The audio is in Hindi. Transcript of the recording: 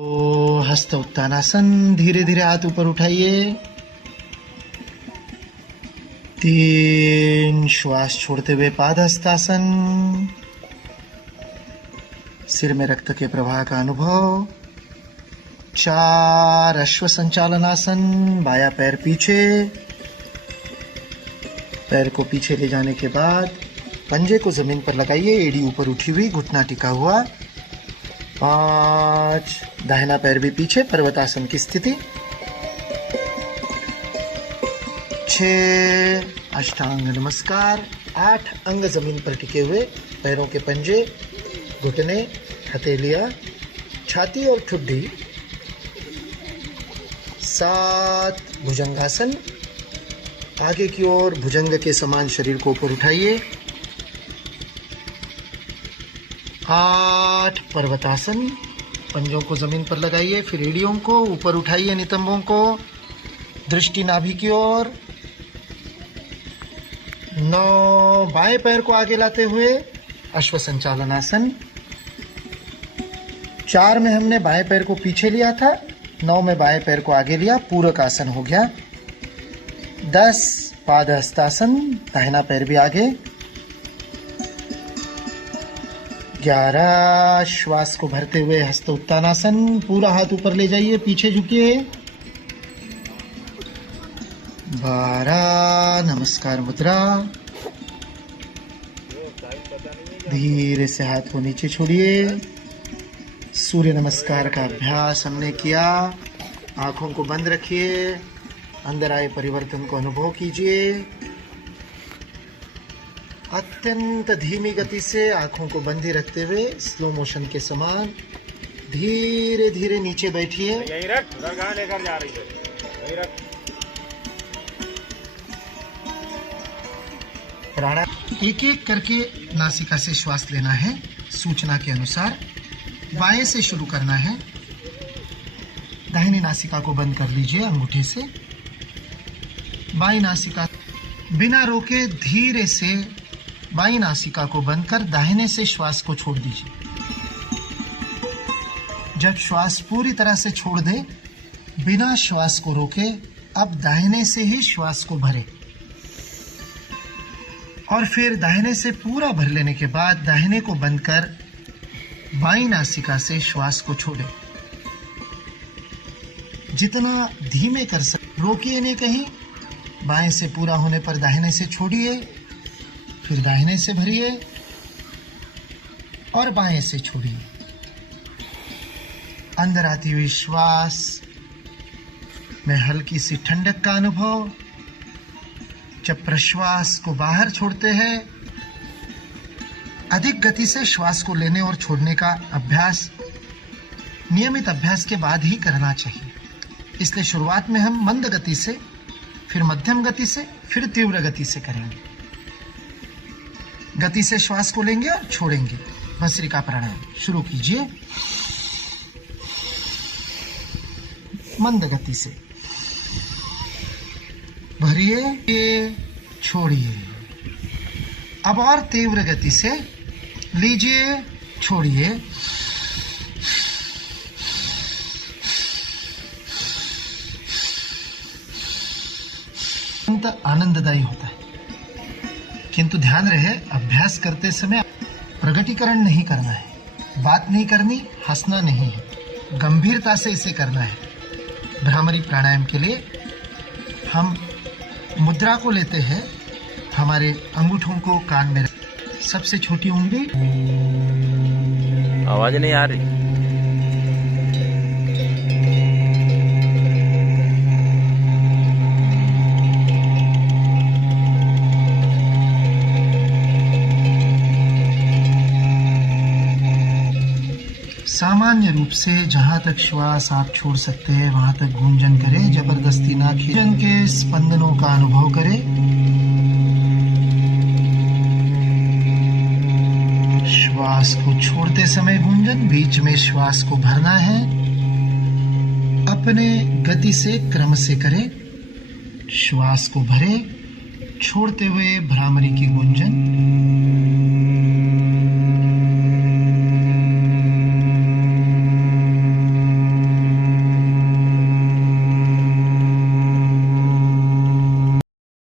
तो हस्त उत्तानासन, धीरे धीरे हाथ ऊपर उठाइए। 3 श्वास छोड़ते हुए पादहस्तासन, सिर में रक्त के प्रवाह का अनुभव। 4 अश्व संचालनासन, बायां पैर पीछे, पैर को पीछे ले जाने के बाद पंजे को जमीन पर लगाइए, एड़ी ऊपर उठी हुई, घुटना टिका हुआ। 5 दाहिना पैर भी पीछे, पर्वतासन की स्थिति। 6 अष्टांग नमस्कार। 8 अंग जमीन पर टिके हुए, पैरों के पंजे, घुटने, हथेलियां, छाती और ठुड्डी। 7 भुजंगासन, आगे की ओर भुजंग के समान शरीर को ऊपर उठाइए। 8 पर्वतासन, पंजों को जमीन पर लगाइए, फिर एड़ियों को ऊपर उठाइए, नितंबों को, दृष्टि नाभि की ओर। 9 बाएं पैर को आगे लाते हुए अश्व संचालनासन। 4 में हमने बाएं पैर को पीछे लिया था, 9 में बाएं पैर को आगे लिया, पूरक आसन हो गया। 10 पादहस्तासन, दाहिना पैर भी आगे। 11 श्वास को भरते हुए हस्त उत्तानासन, पूरा हाथ ऊपर ले जाइए, पीछे झुकिए। 12 नमस्कार मुद्रा, धीरे से हाथ को नीचे छोड़िए। सूर्य नमस्कार का अभ्यास हमने किया। आंखों को बंद रखिए, अंदर आए परिवर्तन को अनुभव कीजिए। अत्यंत धीमी गति से आंखों को बंदी रखते हुए स्लो मोशन के समान धीरे धीरे नीचे बैठिए। यही रख, कहाँ लेकर जा रही है, यही रख। प्राणायाम एक एक करके नासिका से श्वास लेना है, सूचना के अनुसार। बाएं से शुरू करना है। दाहिनी नासिका को बंद कर लीजिए अंगूठे से। बाईं नासिका बिना रोके धीरे से बाईं नासिका को बंद कर दाहिने से श्वास को छोड़ दीजिए। जब श्वास पूरी तरह से छोड़ दे, बिना श्वास को रोके अब दाहिने से ही श्वास को भरे और फिर दाहिने से पूरा भर लेने के बाद दाहिने को बंद कर बाईं नासिका से श्वास को छोड़े। जितना धीमे कर सके, रोकिए नहीं कहीं। बाएं से पूरा होने पर दाहिने से छोड़िए, फिर दाहिने से भरिए और बाएं से छोड़िए। अंदर आती हुई श्वास में हल्की सी ठंडक का अनुभव। जब प्रश्वास को बाहर छोड़ते हैं, अधिक गति से श्वास को लेने और छोड़ने का अभ्यास नियमित अभ्यास के बाद ही करना चाहिए। इसलिए शुरुआत में हम मंद गति से, फिर मध्यम गति से, फिर तीव्र गति से करेंगे। गति से श्वास को लेंगे और छोड़ेंगे। भस्त्रिका प्राणायाम शुरू कीजिए मंद गति से। भरिए, छोड़िए। अब और तीव्र गति से लीजिए, छोड़िए। आनंददायी होता है, किंतु ध्यान रहे अभ्यास करते समय प्रगटीकरण नहीं करना है, बात नहीं करनी, हंसना नहीं है, गंभीरता से इसे करना है। भ्रामरी प्राणायाम के लिए हम मुद्रा को लेते हैं, हमारे अंगूठों को कान में, सबसे छोटी उंगली। आवाज नहीं आ रही। सामान्य रूप से जहां तक श्वास आप छोड़ सकते हैं वहां तक गुंजन करें। जबरदस्ती ना खींचन के स्पंदनों का अनुभव करें। श्वास को छोड़ते समय गुंजन, बीच में श्वास को भरना है। अपने गति से क्रम से करें। श्वास को भरे, छोड़ते हुए भ्रामरी की गुंजन।